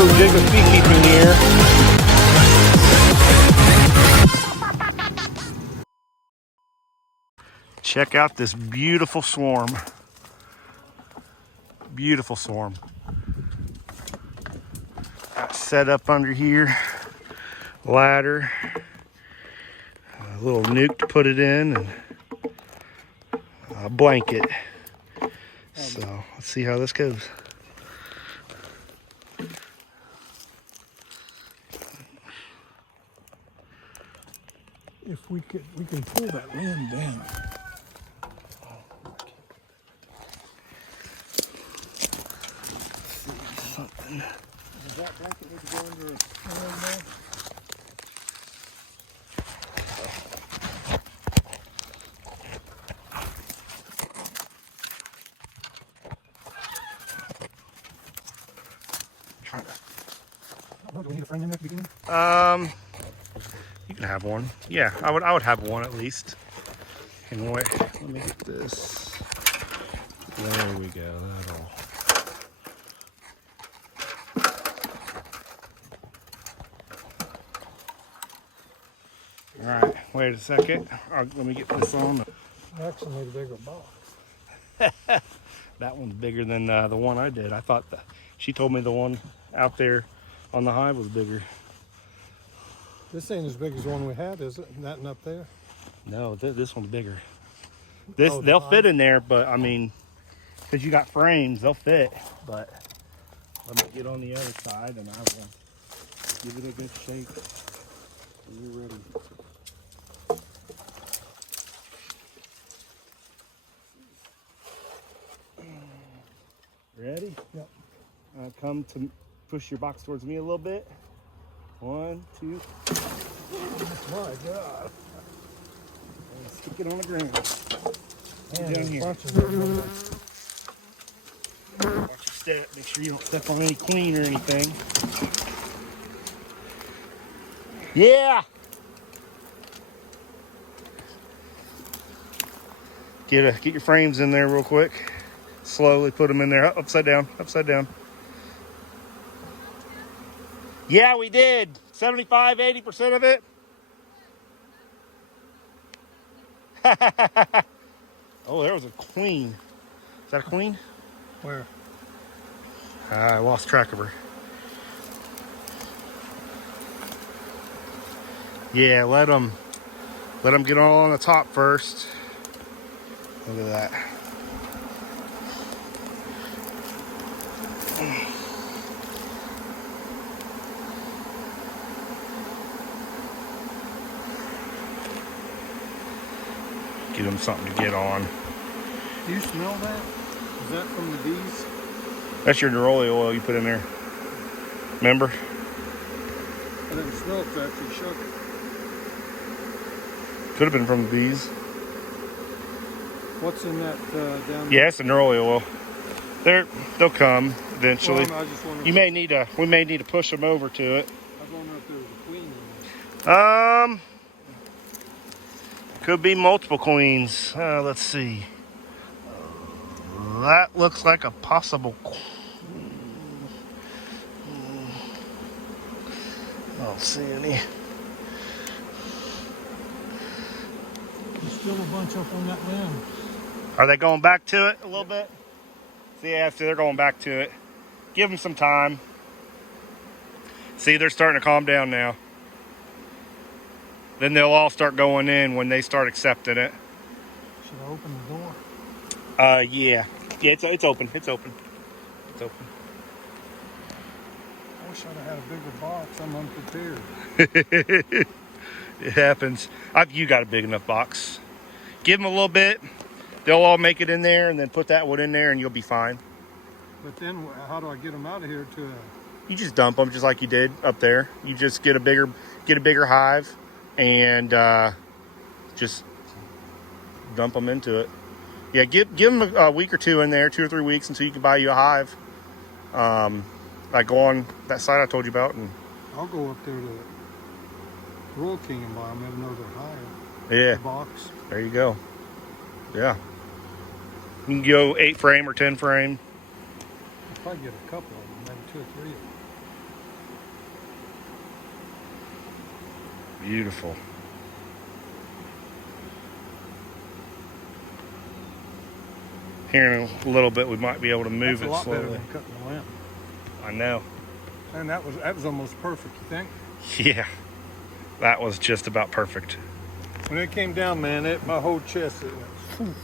Hello, Jacob's Beekeeping here. Check out this beautiful swarm. Beautiful swarm. Got set up under here. Ladder. A little nuke to put it in, and a blanket. So let's see how this goes. If we can pull that limb down. Something. Does that blanket need to go under a limb there? Do we need a frame in there at the beginning? You can have one. Yeah, I would have one at least. And wait, let me get this. There we go. That'll. All right, wait a second. Let me get this on. I actually need a bigger box. That one's bigger than the one I did. I thought she told me the one out there on the hive was bigger. This ain't as big as the one we had, is it? That and up there? No, this one's bigger. They'll fit in there, but I mean, because you got frames, they'll fit. But let me get on the other side, and I will give it a good shake when you're ready. Ready? Yep. Come to push your box towards me a little bit. 1, 2. My God. And stick it on the ground. Man, Down here. bunches of them. Watch your step. Make sure you don't step on any queen or anything. Yeah. Get your frames in there real quick. Slowly put them in there. Upside down. Upside down. Yeah, we did. 75, 80% of it. Oh, there was a queen. Is that a queen? Where? I lost track of her. Yeah, let them get all on the top first. Look at that. Give them something to get on. Do you smell that? Is that from the bees? That's your neroli oil you put in there. Remember? I didn't smell it after you shook it. Could have been from the bees. What's in that down there? Yeah, it's the neroli oil. They'll come eventually. Well, I just wondered We may need to push them over to it. I was wondering if there was a queen in there. Could be multiple queens. Let's see. That looks like a possible queen. I don't see any. There's still a bunch up on that limb. Are they going back to it a little bit? See, yeah, they're going back to it. Give them some time. See, they're starting to calm down now. Then they'll all start going in when they start accepting it. Should I open the door? Yeah. Yeah, it's open. It's open. It's open. I wish I'd have had a bigger box. I'm unprepared. It happens. You got a big enough box. Give them a little bit. They'll all make it in there, and then put that one in there, and you'll be fine. But then how do I get them out of here to You just dump them just like you did up there. You just get a bigger hive, and just dump them into it. Yeah, give them a week or two in there, 2 or 3 weeks, until you can buy you a hive. Like go on that site I told you about, and I'll go up there to Royal King and buy them at another hive. yeah, Box. there you go. Yeah, you can go 8 frame or 10 frame. I'll probably get a couple of them, maybe 2 or 3 of them. Beautiful. Here in a little bit, we might be able to move That's it a lot better slowly. than cutting the limb. I know. And that was almost perfect, you think? Yeah, that was just about perfect. When it came down, man, my whole chest, it went, phew.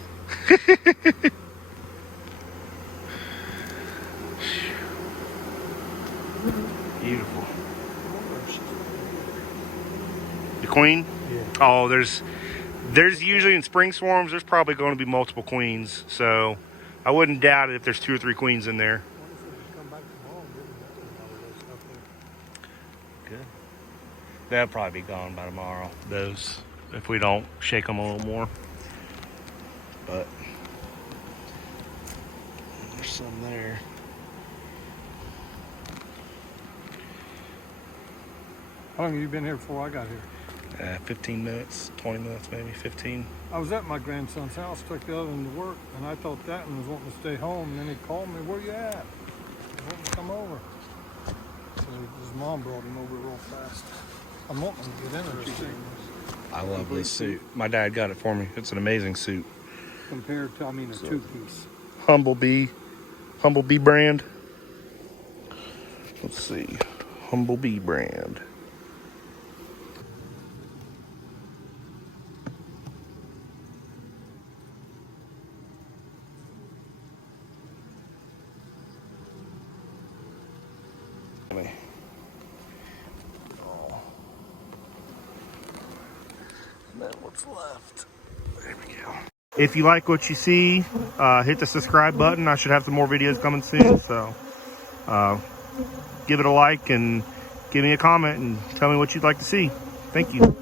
Beautiful. The queen? Yeah. Oh, there's usually in spring swarms, there's probably going to be multiple queens. So I wouldn't doubt it if there's 2 or 3 queens in there. Good. They'll probably be gone by tomorrow, those, if we don't shake them a little more. But there's some there. How long have you been here before I got here? 15 minutes, 20 minutes, maybe 15. I was at my grandson's house, took the other one to work, and I thought that one was wanting to stay home. And then he called me, "Where you at?" He wanted to come over. So his mom brought him over real fast. I'm wanting to get interested in this. I love this suit. My dad got it for me. It's an amazing suit. Compared to, I mean, a two-piece. Humblebee brand. Let's see, Humblebee brand. Oh. And then what's left? There we go. If you like what you see, hit the subscribe button. I should have some more videos coming soon, so give it a like and give me a comment and tell me what you'd like to see. Thank you.